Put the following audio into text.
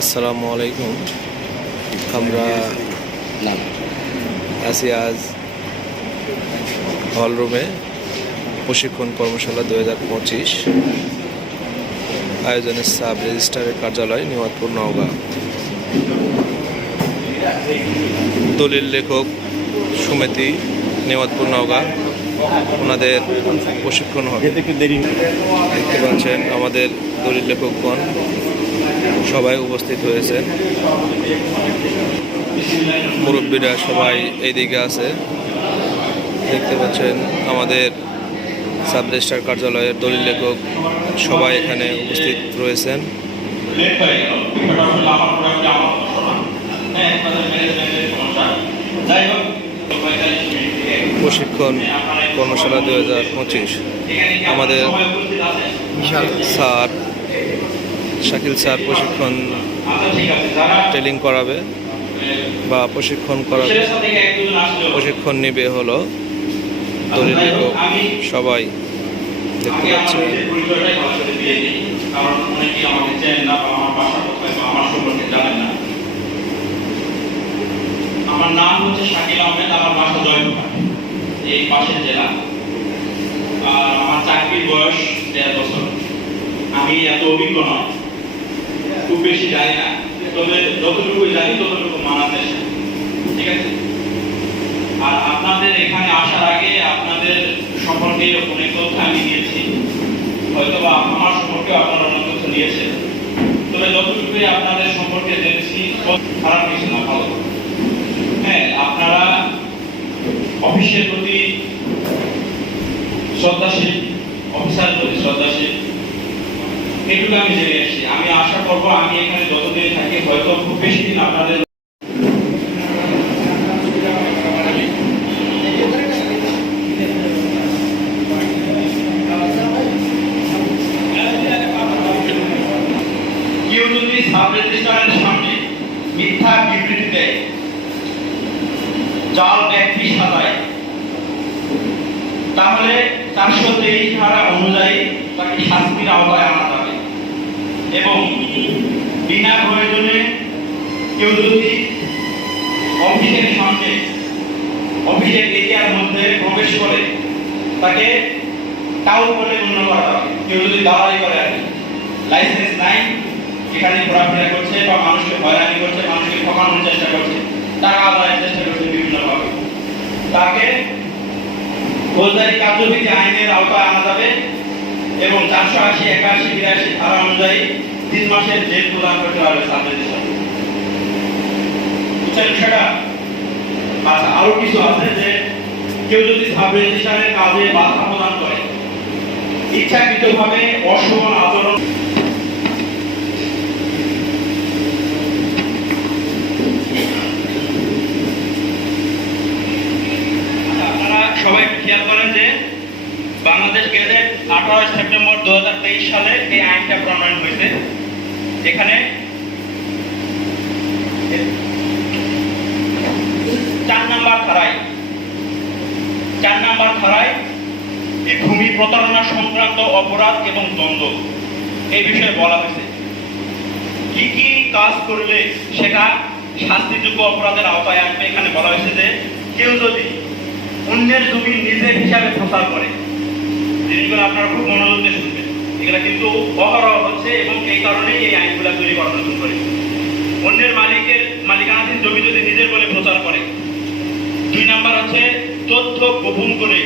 আসসালামু আলাইকুম। আমরা আছি আজ হলরুমে প্রশিক্ষণ কর্মশালা দু হাজার পঁচিশ। আয়োজনে সাব রেজিস্ট্রারের কার্যালয় নিয়ামতপুর নওগাঁ। দলিল লেখক সমিতি নিয়ামতপুর নওগাঁ। ওনাদের প্রশিক্ষণ হবে। দেখতে পাচ্ছেন আমাদের দলিল লেখকগণ। সবাই উপস্থিত হয়েছেন মুরব্বীরা সবাই এইদিকে আছে। দেখতে পাচ্ছেন আমাদের সাব রেজিস্ট্রার কার্যালয়ের দলিল লেখক সবাই এখানে উপস্থিত রয়েছেন। প্রশিক্ষণ কর্মশালা দু হাজার পঁচিশ। আমাদের স্যার শাকিল স্যার প্রশিক্ষণ ট্রেনিং করাবে বা প্রশিক্ষণ করাবে প্রশিক্ষণ নেবে হলো দলিল সবাই দেখতে আমি আমার নাম হচ্ছে শাকিল আহমেদ, আমার বাসা জয়পুরহাট এই পাশের জেলা। আর আমার চাকরির বয়স দেড় বছর। আমি এত অভিজ্ঞ নয়। বেশি জানি না। তবে যতটুকু জানি, ততটুকু মানার চেষ্টা ঠিক আছে? আর আপনাদের এখানে আসার আগে আপনাদের সম্পর্কে অনেক তথ্য আমি নিয়েছি হয়তো বা আমার সম্পর্কে আপনারা অনেক তথ্য নিয়েছেন তবে যতটুকুই আপনাদের সম্পর্কে জেনেছি খারাপ কিছু না, ভালো। হ্যাঁ আপনারা অফিসের প্রতি শ্রদ্ধাশীল অফিসারের প্রতি শ্রদ্ধাশীল। এটুকু আমি জেনে এসেছি। আমি আশা করব আমি এখানে যতদিন থাকি, হয়তো খুব বেশি দিন আপনাদের সামনে মিথ্যা বিবৃতি দেয়, জাল ব্যক্তি সাজায়, তাহলে চারশো তেইশ ধারা অনুযায়ী তাকে শাস্তির আওতায় আনা যাবে। এবং বিনা প্রয়োজনে কেউ যদি অফিসের সামনে অফিসের এরিয়ার মধ্যে প্রবেশ করে, তাকে টাউ করে গণ্য করা হবে কেউ যদি দালালি করে আর লাইসেন্স নাই, এখানে ঘোরাফেরা করছে বা মানুষকে হয়রানি করছে, মানুষকে ঠকানোর চেষ্টা করছে, টাকা আদায়ের চেষ্টা করছে বিভিন্নভাবে। তাকে ফৌজদারি কার্যবিধি আইনের আওতায় আনা যাবে। এবং চারশো আশি, একাশি, বিরাশি ধারা অনুযায়ী তিন মাসের জেল প্রদান করতে হবে ছাত্রদের সাথে বুঝছেন আচ্ছা আরও কিছু আছে যে কেউ যদি সাব রেজিস্ট্রারের কাজে বাধা প্রদান করে, ইচ্ছাকৃতভাবে অসমান আচরণ আপনারা সবাই একটু খেয়াল করেন যে বাংলাদেশ গেজেট আঠারোই সেপ্টেম্বর দু সালে এই আইনটা প্রণয়ন হয়েছে। এখানে চার নাম্বার ধারায়, চার নাম্বার ধারায় এই ভূমি প্রতারণা সংক্রান্ত অপরাধ এবং দ্বন্দ্ব, এই বিষয়ে বলা হয়েছে। কি কি কাজ করলে সেটা শাস্তিযোগ্য অপরাধের আওতায় আসবে? এখানে বলা হয়েছে যে কেউ যদি অন্যের জমি নিজের হিসাবে প্রচার করে জিনিসগুলো আপনারা খুব মনোযোগ দিয়ে শুনবেন। এগুলা কিন্তু অহরহ হচ্ছে এবং এই কারণেই এই আইনগুলো তৈরি করা নতুন করে। অন্যের মালিকের মালিকানাধীন জমি যদি নিজের বলে প্রচার করে, দুই নাম্বার হচ্ছে তথ্য গোপন করে